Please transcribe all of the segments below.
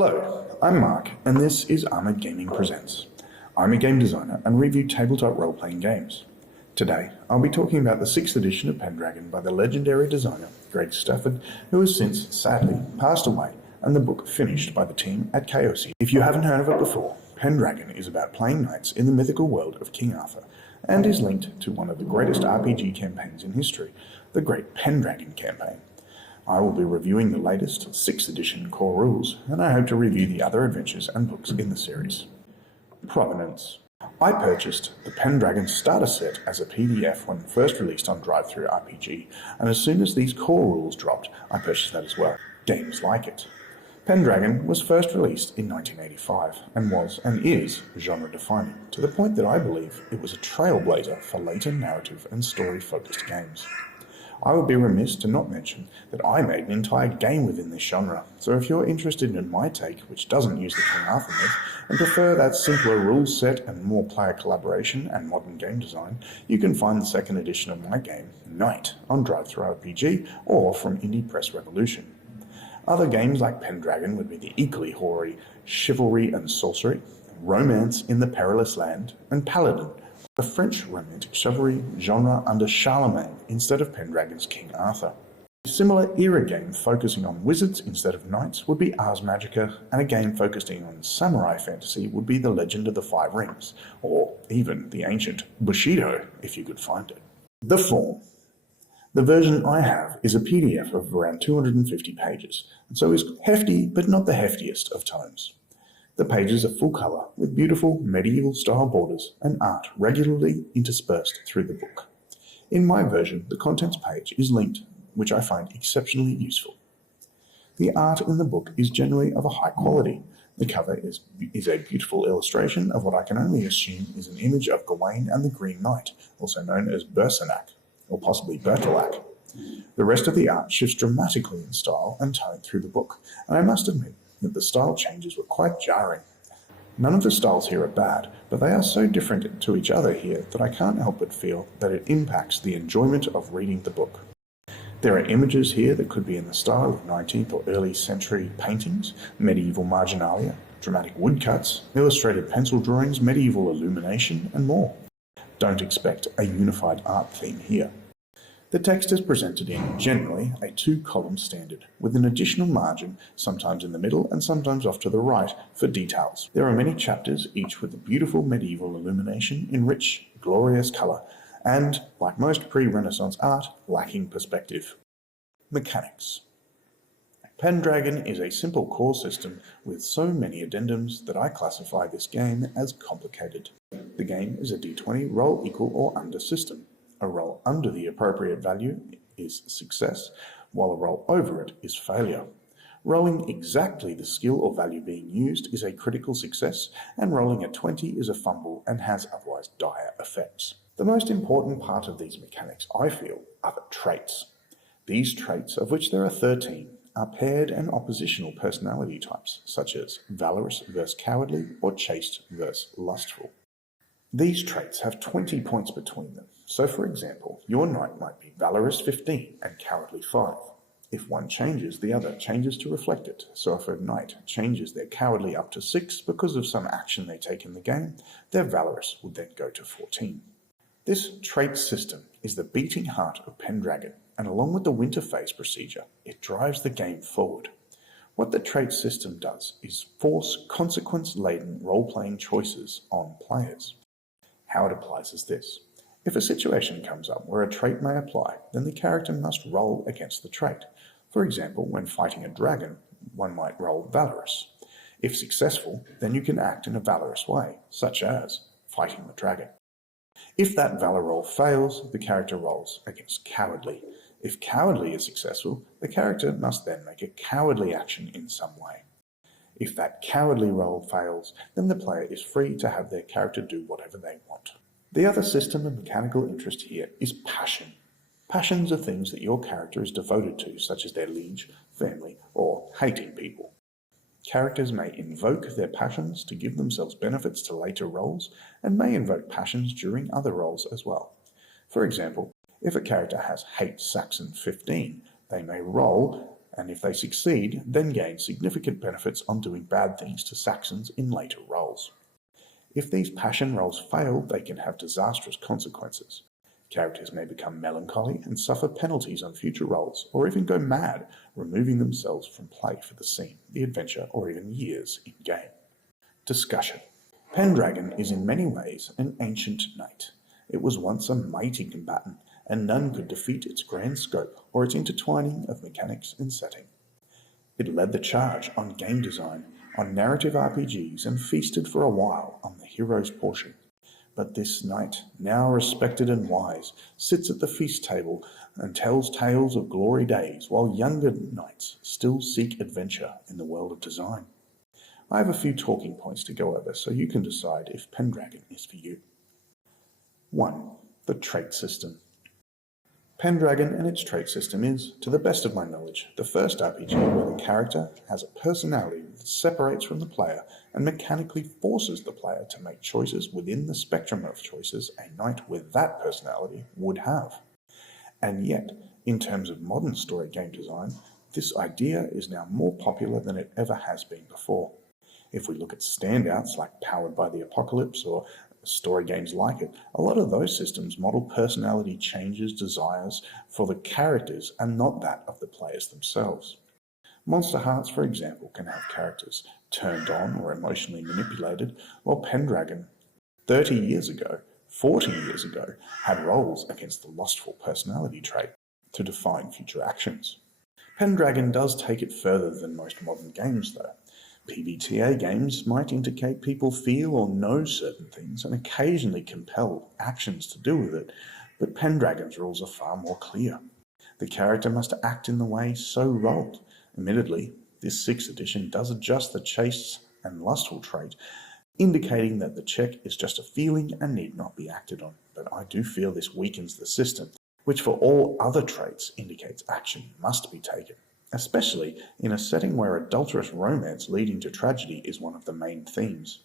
Hello, I'm Mark, and this is Armoured Gaming Presents. I'm a game designer and review tabletop role-playing games. Today, I'll be talking about the 6th edition of Pendragon by the legendary designer Greg Stafford, who has since, sadly, passed away, and the book finished by the team at Chaosium. If you haven't heard of it before, Pendragon is about playing knights in the mythical world of King Arthur, and is linked to one of the greatest RPG campaigns in history, the Great Pendragon campaign. I will be reviewing the latest 6th edition core rules, and I hope to review the other adventures and books in the series. Provenance. I purchased the Pendragon starter set as a PDF when first released on Drive-Thru RPG, and as soon as these core rules dropped, I purchased that as well. Games like it. Pendragon was first released in 1985, and was, and is, genre-defining, to the point that I believe it was a trailblazer for later narrative and story-focused games. I would be remiss to not mention that I made an entire game within this genre, so if you're interested in my take, which doesn't use the King Arthur myth, and prefer that simpler rules set and more player collaboration and modern game design, you can find the 2nd edition of my game, Knight, on Drive-Thru RPG or from Indie Press Revolution. Other games like Pendragon would be the equally hoary Chivalry and Sorcery, Romance in the Perilous Land, and Paladin, the French romantic chivalry genre under Charlemagne instead of Pendragon's King Arthur. A similar era game focusing on wizards instead of knights would be Ars Magica, and a game focusing on samurai fantasy would be The Legend of the Five Rings, or even the ancient Bushido, if you could find it. The form. The version I have is a PDF of around 250 pages, and so is hefty but not the heftiest of tomes. The pages are full colour, with beautiful medieval-style borders and art regularly interspersed through the book. In my version, the contents page is linked, which I find exceptionally useful. The art in the book is generally of a high quality. The cover is a beautiful illustration of what I can only assume is an image of Gawain and the Green Knight, also known as Bersernac, or possibly Bertilac. The rest of the art shifts dramatically in style and tone through the book, and I must admit that the style changes were quite jarring. None of the styles here are bad, but they are so different to each other here that I can't help but feel that it impacts the enjoyment of reading the book. There are images here that could be in the style of 19th or early century paintings, medieval marginalia, dramatic woodcuts, illustrated pencil drawings, medieval illumination, and more. Don't expect a unified art theme here. The text is presented in, generally, a 2-column standard, with an additional margin, sometimes in the middle and sometimes off to the right, for details. There are many chapters, each with a beautiful medieval illumination in rich, glorious colour, and, like most pre-Renaissance art, lacking perspective. Mechanics. Pendragon is a simple core system with so many addendums that I classify this game as complicated. The game is a d20 roll equal or under system. A roll under the appropriate value is success, while a roll over it is failure. Rolling exactly the skill or value being used is a critical success, and rolling a 20 is a fumble and has otherwise dire effects. The most important part of these mechanics, I feel, are the traits. These traits, of which there are 13, are paired and oppositional personality types, such as valorous versus cowardly or chaste versus lustful. These traits have 20 points between them. So, for example, your knight might be valorous 15 and cowardly 5. If one changes, the other changes to reflect it. So if a knight changes their cowardly up to 6 because of some action they take in the game, their valorous would then go to 14. This trait system is the beating heart of Pendragon, and along with the winter phase procedure, it drives the game forward. What the trait system does is force consequence-laden role-playing choices on players. How it applies is this. If a situation comes up where a trait may apply, then the character must roll against the trait. For example, when fighting a dragon, one might roll valorous. If successful, then you can act in a valorous way, such as fighting the dragon. If that valor roll fails, the character rolls against cowardly. If cowardly is successful, the character must then make a cowardly action in some way. If that cowardly roll fails, then the player is free to have their character do whatever they want. The other system of mechanical interest here is passion. Passions are things that your character is devoted to, such as their liege, family, or hating people. Characters may invoke their passions to give themselves benefits to later rolls, and may invoke passions during other rolls as well. For example, if a character has hate Saxon 15, they may roll and if they succeed, then gain significant benefits on doing bad things to Saxons in later rolls. If these passion rolls fail, they can have disastrous consequences. Characters may become melancholy and suffer penalties on future rolls, or even go mad, removing themselves from play for the scene, the adventure, or even years in-game. Discussion. Pendragon is in many ways an ancient knight. It was once a mighty combatant, and none could defeat its grand scope or its intertwining of mechanics and setting. It led the charge on game design, on narrative RPGs, and feasted for a while on the hero's portion. But this knight, now respected and wise, sits at the feast table and tells tales of glory days, while younger knights still seek adventure in the world of design. I have a few talking points to go over, so you can decide if Pendragon is for you. 1. The trait system. Pendragon and its trait system is, to the best of my knowledge, the first RPG where the character has a personality that separates from the player and mechanically forces the player to make choices within the spectrum of choices a knight with that personality would have. And yet, in terms of modern story game design, this idea is now more popular than it ever has been before. If we look at standouts like Powered by the Apocalypse or story games like it, a lot of those systems model personality changes, desires for the characters and not that of the players themselves. Monster Hearts, for example, can have characters turned on or emotionally manipulated, while Pendragon, 30 years ago, 40 years ago, had roles against the lustful personality trait to define future actions. Pendragon does take it further than most modern games, though. PBTA games might indicate people feel or know certain things and occasionally compel actions to do with it, but Pendragon's rules are far more clear. The character must act in the way so rolled. Admittedly, this 6th edition does adjust the chaste and lustful trait, indicating that the check is just a feeling and need not be acted on, but I do feel this weakens the system, which for all other traits indicates action must be taken, especially in a setting where adulterous romance leading to tragedy is one of the main themes.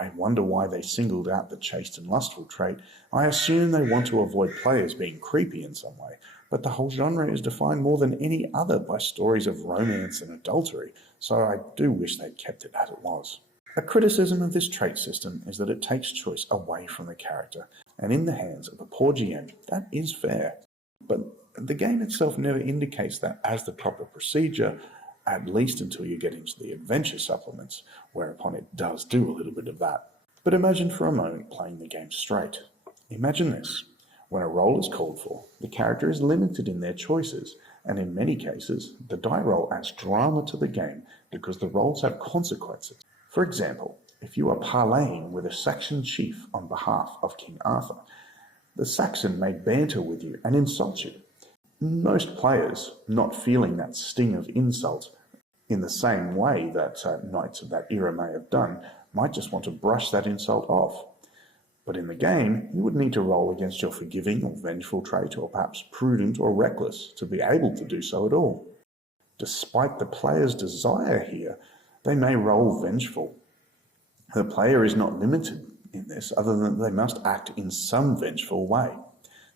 I wonder why they singled out the chaste and lustful trait. I assume they want to avoid players being creepy in some way, but the whole genre is defined more than any other by stories of romance and adultery, so I do wish they'd kept it as it was. A criticism of this trait system is that it takes choice away from the character, and in the hands of a poor GM, that is fair. But the game itself never indicates that as the proper procedure, at least until you get into the adventure supplements, whereupon it does do a little bit of that. But imagine for a moment playing the game straight. Imagine this. When a roll is called for, the character is limited in their choices, and in many cases, the die roll adds drama to the game because the rolls have consequences. For example, if you are parleying with a Saxon chief on behalf of King Arthur, the Saxon may banter with you and insult you. Most players, not feeling that sting of insult in the same way that knights of that era may have done, might just want to brush that insult off. But in the game, you would need to roll against your forgiving or vengeful trait, or perhaps prudent or reckless, to be able to do so at all. Despite the player's desire here, they may roll vengeful. The player is not limited in this, other than they must act in some vengeful way.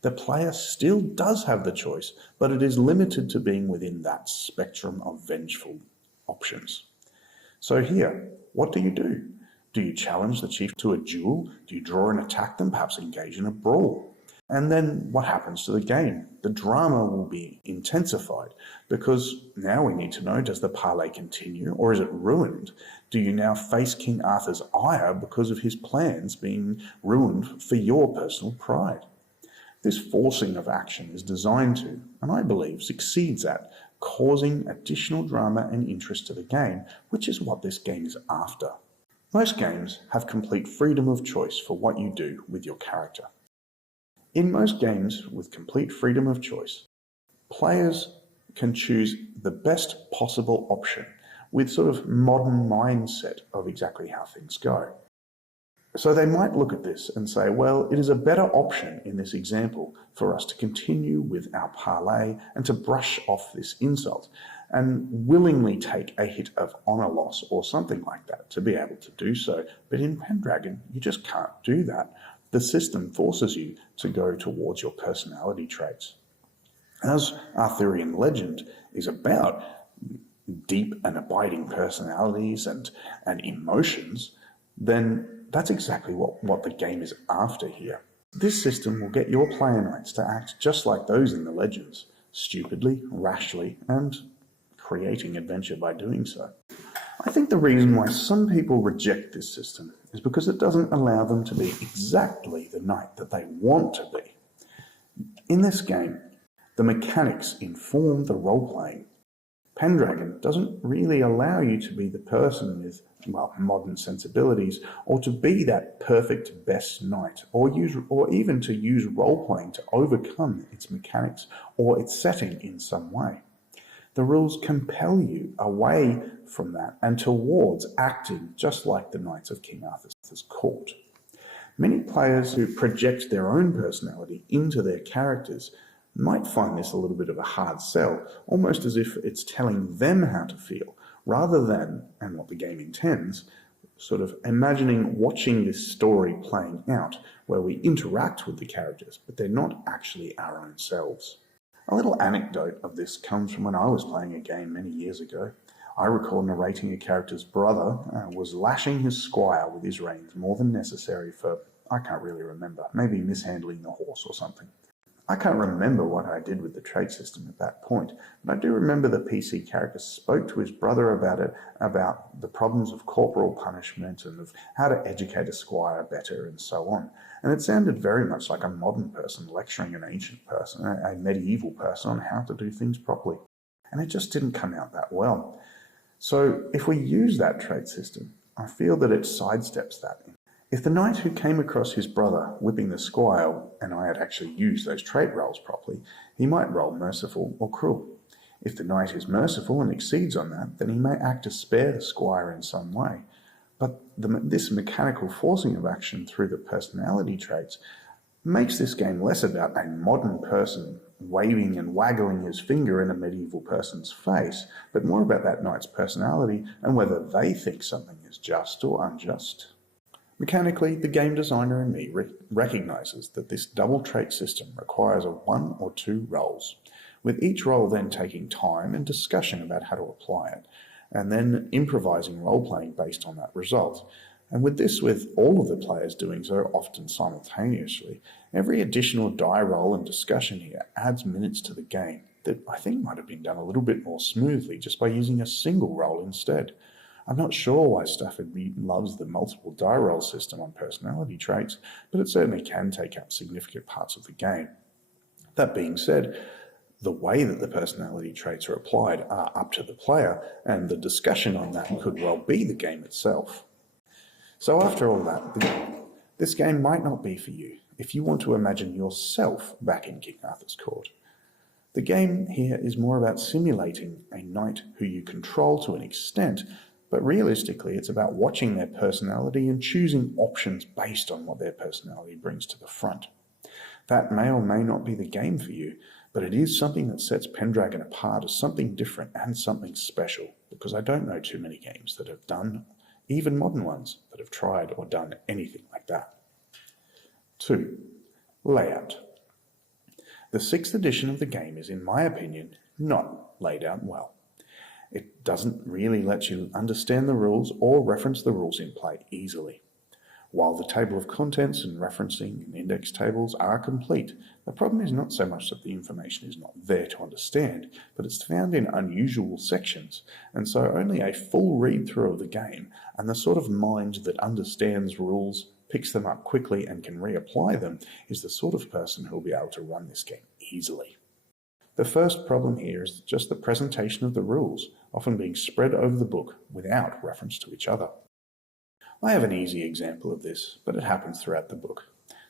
The player still does have the choice, but it is limited to being within that spectrum of vengeful options. So here, what do? Do you challenge the chief to a duel? Do you draw and attack them, perhaps engage in a brawl? And then what happens to the game? The drama will be intensified because now we need to know, does the parley continue or is it ruined? Do you now face King Arthur's ire because of his plans being ruined for your personal pride? This forcing of action is designed to, and I believe succeeds at, causing additional drama and interest to the game, which is what this game is after. Most games have complete freedom of choice for what you do with your character. In most games with complete freedom of choice, players can choose the best possible option with sort of modern mindset of exactly how things go. So they might look at this and say, well, it is a better option in this example for us to continue with our parley and to brush off this insult and willingly take a hit of honor loss or something like that to be able to do so. But in Pendragon, you just can't do that. The system forces you to go towards your personality traits. As Arthurian legend is about, deep and abiding personalities and emotions, then that's exactly what the game is after here. This system will get your player knights to act just like those in the legends, stupidly, rashly, and creating adventure by doing so. I think the reason why some people reject this system is because it doesn't allow them to be exactly the knight that they want to be. In this game, the mechanics inform the role-playing. Pendragon doesn't really allow you to be the person with, modern sensibilities, or to be that perfect best knight, or even to use role-playing to overcome its mechanics or its setting in some way. The rules compel you away from that and towards acting just like the knights of King Arthur's court. Many players who project their own personality into their characters might find this a little bit of a hard sell, almost as if it's telling them how to feel, rather than, and what the game intends, sort of imagining watching this story playing out, where we interact with the characters, but they're not actually our own selves. A little anecdote of this comes from when I was playing a game many years ago. I recall narrating a character's brother was lashing his squire with his reins more than necessary for, I can't really remember, maybe mishandling the horse or something. I can't remember what I did with the trait system at that point, but I do remember the PC character spoke to his brother about the problems of corporal punishment and of how to educate a squire better and so on. And it sounded very much like a modern person lecturing an ancient person, a medieval person, on how to do things properly. And it just didn't come out that well. So if we use that trait system, I feel that it sidesteps that. If the knight who came across his brother whipping the squire and I had actually used those trait rolls properly, he might roll merciful or cruel. If the knight is merciful and exceeds on that, then he may act to spare the squire in some way. But this mechanical forcing of action through the personality traits makes this game less about a modern person waving and waggling his finger in a medieval person's face, but more about that knight's personality and whether they think something is just or unjust. Mechanically, the game designer in me recognizes that this double trait system requires a 1 or 2 rolls, with each roll then taking time and discussion about how to apply it, and then improvising role-playing based on that result. And with all of the players doing so often simultaneously, every additional die roll and discussion here adds minutes to the game that I think might have been done a little bit more smoothly just by using a single roll instead. I'm not sure why Stafford loves the multiple die roll system on personality traits, but it certainly can take up significant parts of the game. That being said, the way that the personality traits are applied are up to the player, and the discussion on that could well be the game itself. So after all that, this game might not be for you if you want to imagine yourself back in King Arthur's court. The game here is more about simulating a knight who you control to an extent, but realistically it's about watching their personality and choosing options based on what their personality brings to the front. That may or may not be the game for you, but it is something that sets Pendragon apart as something different and something special, because I don't know too many games that have done, even modern ones, that have tried or done anything like that. 2. Layout. The 6th edition of the game is, in my opinion, not laid out well. It doesn't really let you understand the rules or reference the rules in play easily. While the table of contents and referencing and index tables are complete, the problem is not so much that the information is not there to understand, but it's found in unusual sections, and so only a full read-through of the game and the sort of mind that understands rules, picks them up quickly and can reapply them is the sort of person who will be able to run this game easily. The first problem here is just the presentation of the rules, often being spread over the book without reference to each other. I have an easy example of this, but it happens throughout the book.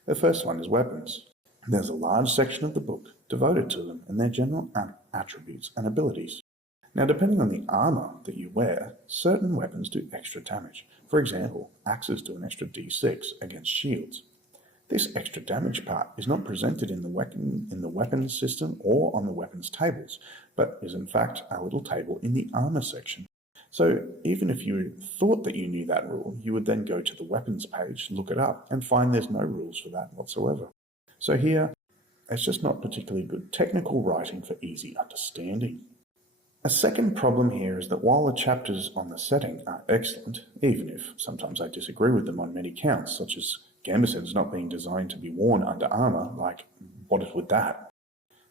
The first one is weapons. There's a large section of the book devoted to them and their general attributes and abilities. Now, depending on the armor that you wear, certain weapons do extra damage. For example, axes do an extra d6 against shields. This extra damage part is not presented in the weapons system or on the weapons tables, but is in fact a little table in the armor section. So even if you thought that you knew that rule, you would then go to the weapons page, look it up, and find there's no rules for that whatsoever. So here, it's just not particularly good technical writing for easy understanding. A second problem here is that while the chapters on the setting are excellent, even if sometimes I disagree with them on many counts, such as gambesons not being designed to be worn under armour, like what is with that?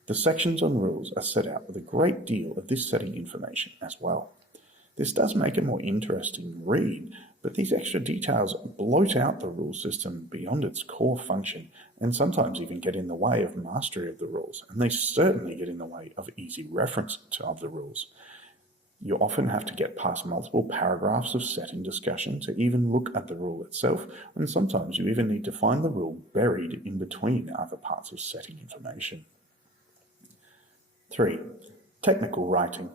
The sections on rules are set out with a great deal of this setting information as well. This does make a more interesting read, but these extra details bloat out the rule system beyond its core function and sometimes even get in the way of mastery of the rules, and they certainly get in the way of easy reference of the rules. You often have to get past multiple paragraphs of setting discussion to even look at the rule itself, and sometimes you even need to find the rule buried in between other parts of setting information. 3. Technical writing.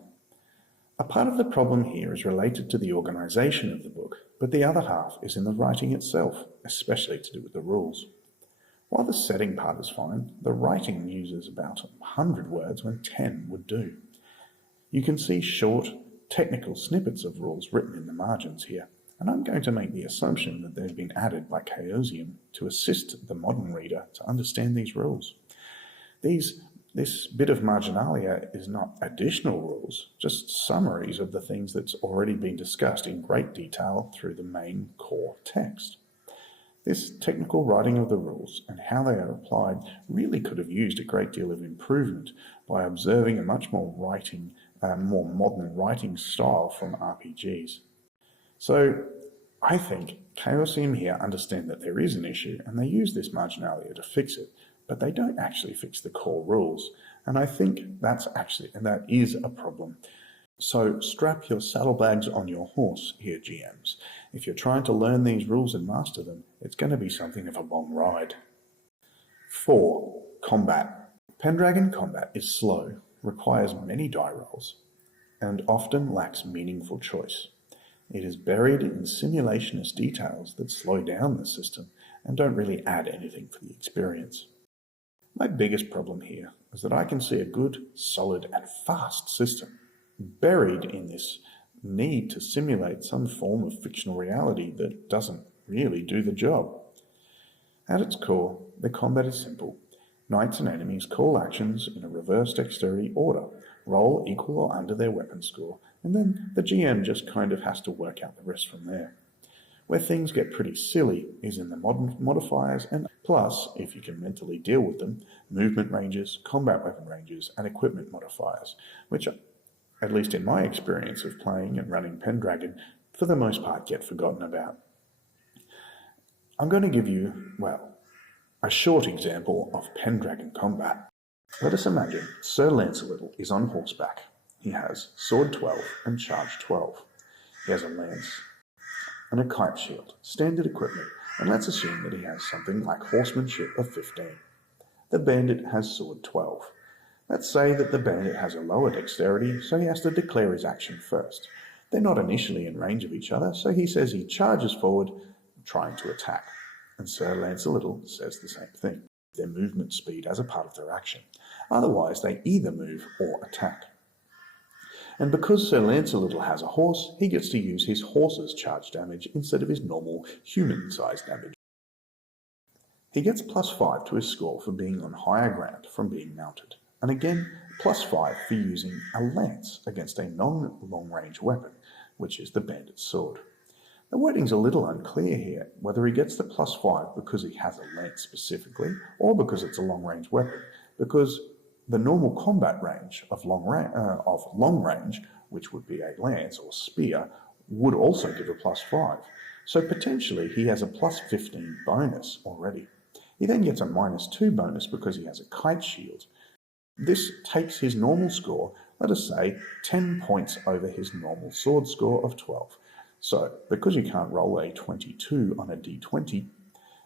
A part of the problem here is related to the organisation of the book, but the other half is in the writing itself, especially to do with the rules. While the setting part is fine, the writing uses about 100 words when 10 would do. You can see short, technical snippets of rules written in the margins here, and I'm going to make the assumption that they've been added by Chaosium to assist the modern reader to understand these rules. This bit of marginalia is not additional rules, just summaries of the things that's already been discussed in great detail through the main core text. This technical writing of the rules and how they are applied really could have used a great deal of improvement by observing a much more modern writing style from RPGs. So I think Chaosium here understand that there is an issue and they use this marginalia to fix it, but they don't actually fix the core rules, and I think that is a problem. So strap your saddlebags on your horse here, GMs. If you're trying to learn these rules and master them, it's going to be something of a long ride. 4. Combat. Pendragon combat is slow, requires many die rolls, and often lacks meaningful choice. It is buried in simulationist details that slow down the system and don't really add anything for the experience. My biggest problem here is that I can see a good, solid, and fast system buried in this need to simulate some form of fictional reality that doesn't really do the job. At its core, the combat is simple. Knights and enemies call actions in a reverse dexterity order, roll equal or under their weapon score, and then the GM just kind of has to work out the rest from there. Where things get pretty silly is in the modern modifiers, and plus, if you can mentally deal with them, movement ranges, combat weapon ranges, and equipment modifiers, which, at least in my experience of playing and running Pendragon, for the most part get forgotten about. I'm going to give you, a short example of Pendragon combat. Let us imagine Sir Lancelot is on horseback. He has sword 12 and charge 12. He has a lance and a kite shield, standard equipment, and let's assume that he has something like horsemanship of 15. The bandit has sword 12. Let's say that the bandit has a lower dexterity, so he has to declare his action first. They're not initially in range of each other, so he says he charges forward, trying to attack. And Sir Lancelot says the same thing, their movement speed as a part of their action. Otherwise, they either move or attack. And because Sir Lancelot has a horse, he gets to use his horse's charge damage instead of his normal human-sized damage. He gets +5 to his score for being on higher ground from being mounted, and again +5 for using a lance against a non-long-range weapon, which is the bandit's sword. The wording's a little unclear here, whether he gets the +5 because he has a lance specifically, or because it's a long-range weapon, because the normal combat range of long range, which would be a lance or spear, would also give a +5. So potentially he has a +15 bonus already. He then gets a -2 bonus because he has a kite shield. This takes his normal score, let us say, 10 points over his normal sword score of 12. So because you can't roll a 22 on a d20,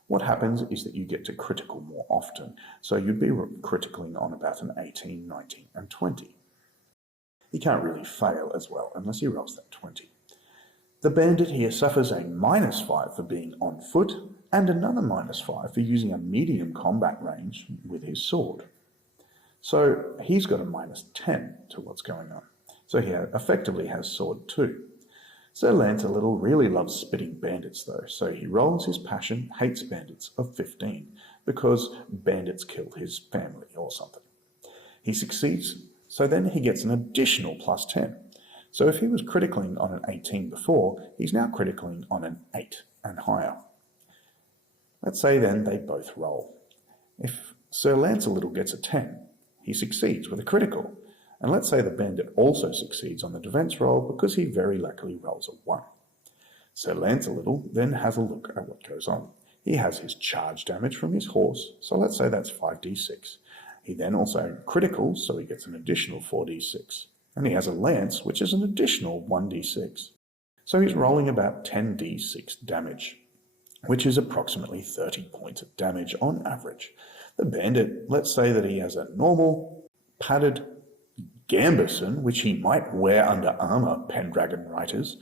what happens is that you get to critical more often, so you'd be criticaling on about an 18, 19, and 20. He can't really fail as well unless he rolls that 20. The bandit here suffers a -5 for being on foot, and another -5 for using a medium combat range with his sword. So he's got a -10 to what's going on. So he effectively has sword 2. Sir Lancelot really loves spitting bandits though, so he rolls his passion, hates bandits, of 15, because bandits killed his family or something. He succeeds So then he gets an additional plus 10. So if he was criticalling on an 18 before, he's now criticalling on an 8 and higher. Let's say then they both roll. If Sir Lancelot gets a 10, he succeeds with a critical. And let's say the bandit also succeeds on the defence roll because he very likely rolls a 1. Sir Lancelot then has a look at what goes on. He has his charge damage from his horse, so let's say that's 5d6. He then also criticals, so he gets an additional 4d6. And he has a lance, which is an additional 1d6. So he's rolling about 10d6 damage, which is approximately 30 points of damage on average. The bandit, let's say that he has a normal padded gambeson, which he might wear under armour, Pendragon writers,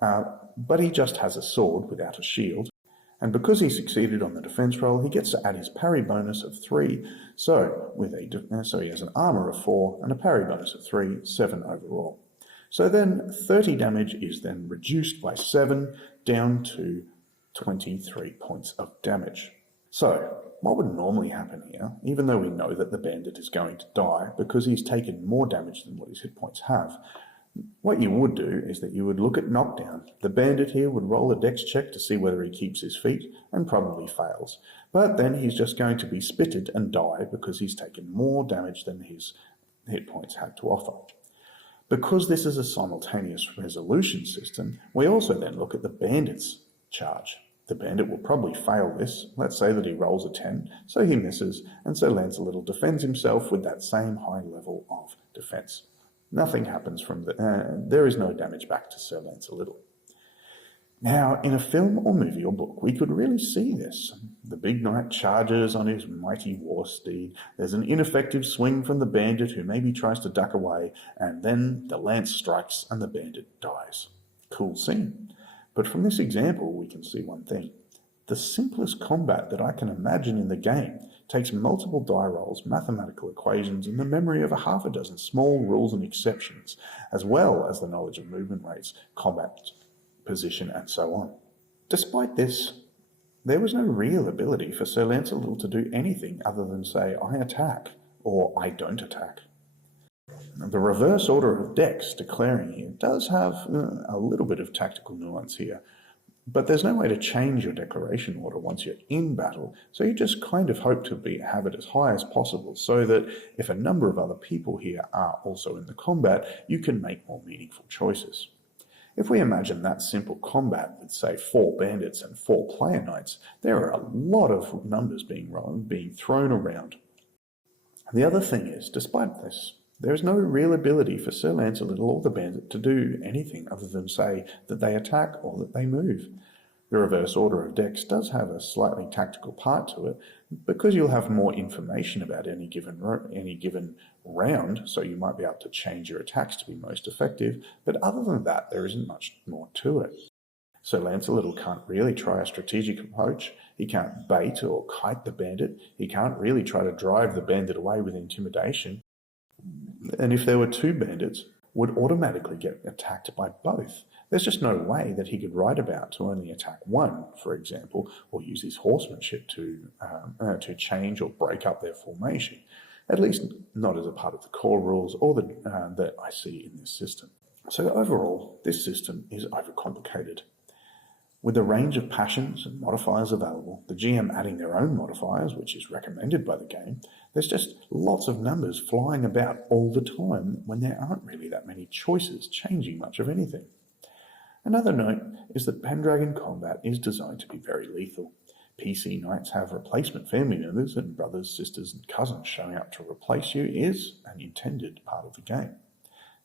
but he just has a sword without a shield. And because he succeeded on the defence roll, he gets to add his parry bonus of 3. So he has an armour of 4 and a parry bonus of 3, 7 overall. So then 30 damage is then reduced by 7 down to 23 points of damage. So what would normally happen here, even though we know that the bandit is going to die because he's taken more damage than what his hit points have, what you would do is that you would look at knockdown. The bandit here would roll a dex check to see whether he keeps his feet and probably fails. But then he's just going to be spitted and die because he's taken more damage than his hit points had to offer. Because this is a simultaneous resolution system, we also then look at the bandit's charge. The bandit will probably fail this. Let's say that he rolls a 10, so he misses, and Sir Lancelot defends himself with that same high level of defence. Nothing happens from there is no damage back to Sir Lancelot. Now, in a film or movie or book, we could really see this. The big knight charges on his mighty war steed. There's an ineffective swing from the bandit who maybe tries to duck away, and then the lance strikes and the bandit dies. Cool scene. But from this example, we can see one thing. The simplest combat that I can imagine in the game takes multiple die rolls, mathematical equations, and the memory of a half a dozen small rules and exceptions, as well as the knowledge of movement rates, combat position, and so on. Despite this, there was no real ability for Sir Lancelot to do anything other than say, I attack, or I don't attack. The reverse order of dex declaring here does have a little bit of tactical nuance here, but there's no way to change your declaration order once you're in battle, so you just kind of hope to have it as high as possible so that if a number of other people here are also in the combat, you can make more meaningful choices. If we imagine that simple combat with, say, 4 bandits and 4 player knights, there are a lot of numbers being thrown around. The other thing is, despite this, there is no real ability for Sir Lancelot or the bandit to do anything other than say that they attack or that they move. The reverse order of dex does have a slightly tactical part to it because you'll have more information about any given round, so you might be able to change your attacks to be most effective, but other than that, there isn't much more to it. So Lancelot can't really try a strategic approach, he can't bait or kite the bandit, he can't really try to drive the bandit away with intimidation, and if there were 2 bandits, would automatically get attacked by both. There's just no way that he could ride about to only attack one, for example, or use his horsemanship to change or break up their formation, at least not as a part of the core rules or that I see in this system. So overall, this system is overcomplicated. With a range of passions and modifiers available, the GM adding their own modifiers, which is recommended by the game, there's just lots of numbers flying about all the time when there aren't really that many choices changing much of anything. Another note is that Pendragon combat is designed to be very lethal. PC knights have replacement family members, and brothers, sisters, and cousins showing up to replace you is an intended part of the game.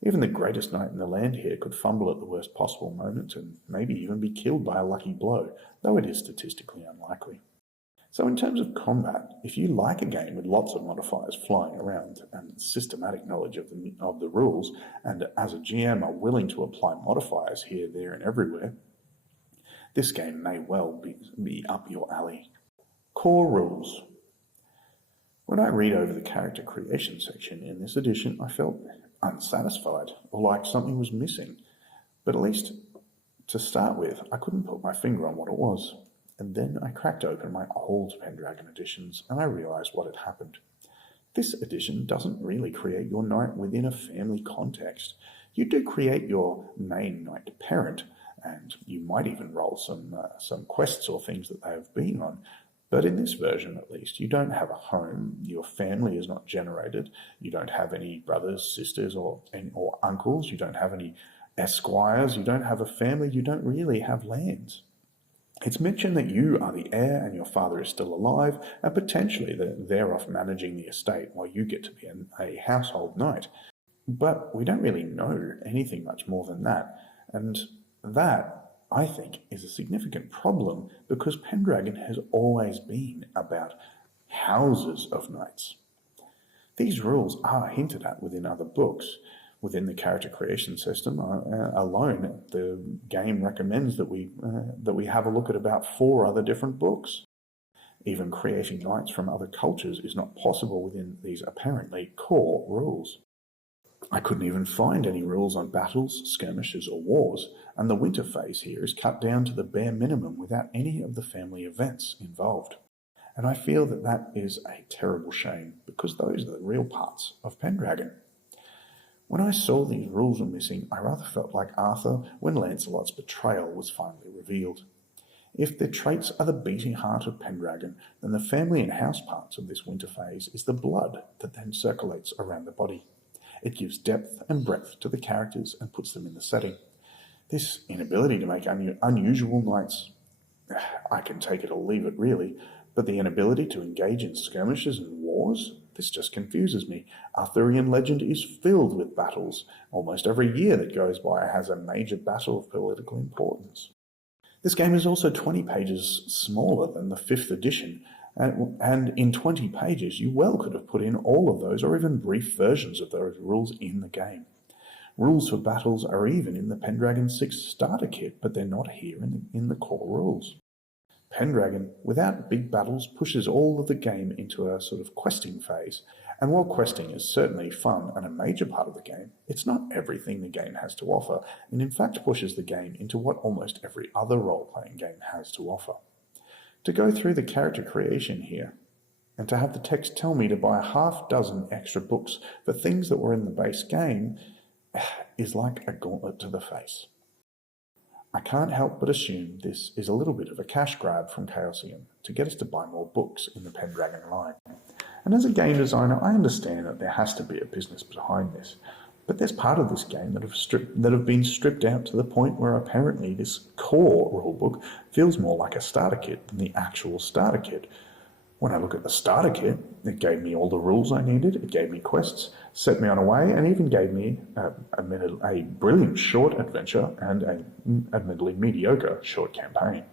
Even the greatest knight in the land here could fumble at the worst possible moment and maybe even be killed by a lucky blow, though it is statistically unlikely. So in terms of combat, if you like a game with lots of modifiers flying around and systematic knowledge of the rules, and as a GM are willing to apply modifiers here, there, and everywhere, this game may well be up your alley. Core rules. When I read over the character creation section in this edition, I felt unsatisfied or like something was missing, but at least to start with, I couldn't put my finger on what it was. And then I cracked open my old Pendragon editions and I realised what had happened. This edition doesn't really create your knight within a family context. You do create your main knight parent, and you might even roll some quests or things that they have been on. But in this version, at least, you don't have a home. Your family is not generated. You don't have any brothers, sisters, or uncles. You don't have any esquires. You don't have a family. You don't really have lands. It's mentioned that you are the heir and your father is still alive, and potentially that they're off managing the estate while you get to be a household knight. But we don't really know anything much more than that, and that, I think, is a significant problem because Pendragon has always been about houses of knights. These rules are hinted at within other books. Within the character creation system alone, the game recommends that we have a look at about 4 other different books. Even creating knights from other cultures is not possible within these apparently core rules. I couldn't even find any rules on battles, skirmishes, or wars, and the winter phase here is cut down to the bare minimum without any of the family events involved. And I feel that that is a terrible shame, because those are the real parts of Pendragon. When I saw these rules were missing, I rather felt like Arthur when Lancelot's betrayal was finally revealed. If the traits are the beating heart of Pendragon, then the family and house parts of this winter phase is the blood that then circulates around the body. It gives depth and breadth to the characters and puts them in the setting. This inability to make unusual knights, I can take it or leave it really, but the inability to engage in skirmishes and wars, this just confuses me. Arthurian legend is filled with battles. Almost every year that goes by has a major battle of political importance. This game is also 20 pages smaller than the 5th edition, and in 20 pages you well could have put in all of those or even brief versions of those rules in the game. Rules for battles are even in the Pendragon 6 starter kit, but they're not here in the core rules. Pendragon, without big battles, pushes all of the game into a sort of questing phase, and while questing is certainly fun and a major part of the game, it's not everything the game has to offer, and in fact pushes the game into what almost every other role-playing game has to offer. To go through the character creation here, and to have the text tell me to buy a half dozen extra books for things that were in the base game, is like a gauntlet to the face. I can't help but assume this is a little bit of a cash grab from Chaosium to get us to buy more books in the Pendragon line. And as a game designer, I understand that there has to be a business behind this, but there's part of this game that have been stripped out to the point where apparently this core rulebook feels more like a starter kit than the actual starter kit. When I look at the starter kit, it gave me all the rules I needed, it gave me quests, set me on a way, and even gave me a brilliant short adventure and an admittedly mediocre short campaign.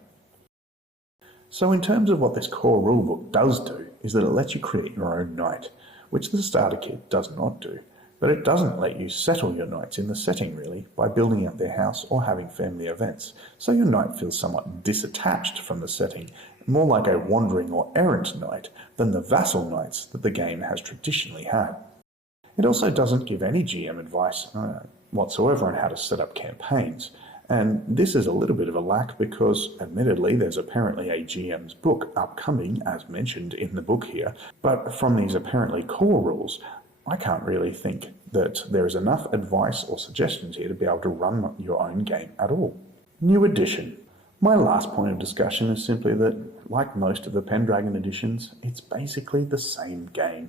So in terms of what this core rulebook does do, is that it lets you create your own knight, which the starter kit does not do. But it doesn't let you settle your knights in the setting, really, by building up their house or having family events, so your knight feels somewhat disattached from the setting, more like a wandering or errant knight than the vassal knights that the game has traditionally had. It also doesn't give any GM advice whatsoever on how to set up campaigns, and this is a little bit of a lack because, admittedly, there's apparently a GM's book upcoming, as mentioned in the book here, but from these apparently core rules, I can't really think that there is enough advice or suggestions here to be able to run your own game at all. New edition. My last point of discussion is simply that, like most of the Pendragon editions, it's basically the same game.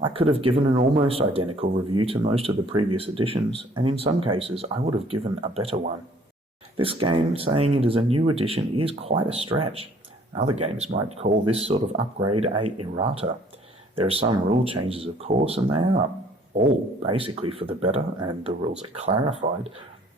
I could have given an almost identical review to most of the previous editions, and in some cases I would have given a better one. This game, saying it is a new edition, is quite a stretch. Other games might call this sort of upgrade a errata. There are some rule changes, of course, and they are all basically for the better, and the rules are clarified,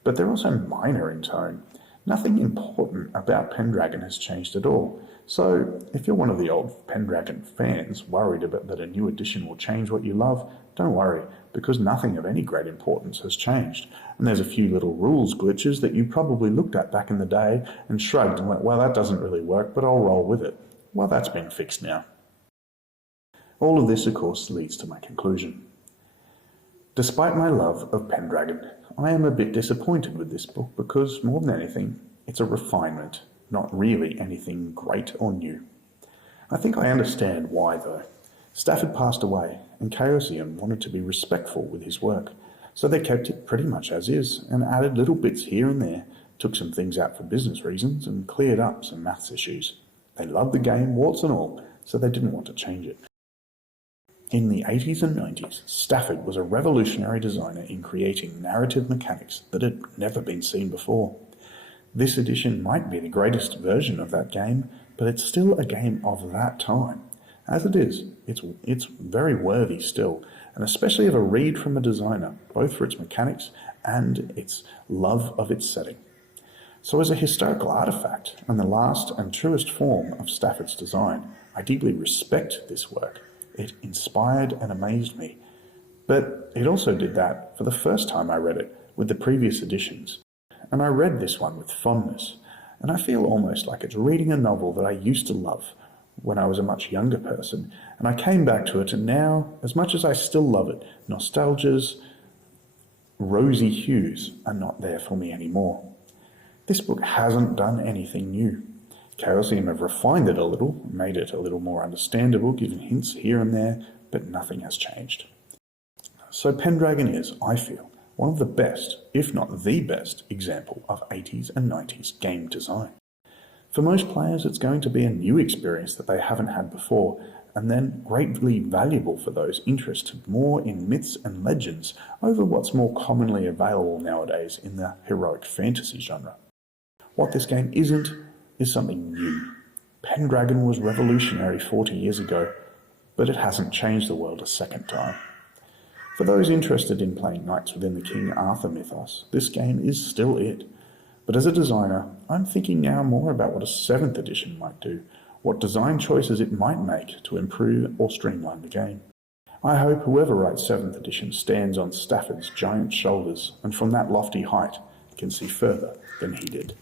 but they're also minor in tone. Nothing important about Pendragon has changed at all. So, if you're one of the old Pendragon fans worried about that a new edition will change what you love, don't worry, because nothing of any great importance has changed. And there's a few little rules glitches that you probably looked at back in the day and shrugged and went, well, that doesn't really work, but I'll roll with it. Well, that's been fixed now. All of this, of course, leads to my conclusion. Despite my love of Pendragon, I am a bit disappointed with this book because, more than anything, it's a refinement, not really anything great or new. I think I understand why, though. Stafford passed away, and Chaosium wanted to be respectful with his work, so they kept it pretty much as is, and added little bits here and there, took some things out for business reasons, and cleared up some maths issues. They loved the game, warts and all, so they didn't want to change it. In the 80s and 90s, Stafford was a revolutionary designer in creating narrative mechanics that had never been seen before. This edition might be the greatest version of that game, but it's still a game of that time. As it is, it's very worthy still, and especially of a read from a designer, both for its mechanics and its love of its setting. So as a historical artifact, and the last and truest form of Stafford's design, I deeply respect this work. It inspired and amazed me, but it also did that for the first time I read it with the previous editions, and I read this one with fondness, and I feel almost like it's reading a novel that I used to love when I was a much younger person, and I came back to it, and now, as much as I still love it, nostalgia's rosy hues are not there for me anymore. This book hasn't done anything new. Chaosium have refined it a little, made it a little more understandable, given hints here and there, but nothing has changed. So Pendragon is, I feel, one of the best, if not the best, example of 80s and 90s game design. For most players, it's going to be a new experience that they haven't had before, and then greatly valuable for those interested more in myths and legends over what's more commonly available nowadays in the heroic fantasy genre. What this game isn't is something new. Pendragon was revolutionary 40 years ago, but it hasn't changed the world a second time. For those interested in playing knights within the King Arthur mythos, this game is still it. But as a designer, I'm thinking now more about what a 7th edition might do, what design choices it might make to improve or streamline the game. I hope whoever writes 7th edition stands on Stafford's giant shoulders and from that lofty height can see further than he did.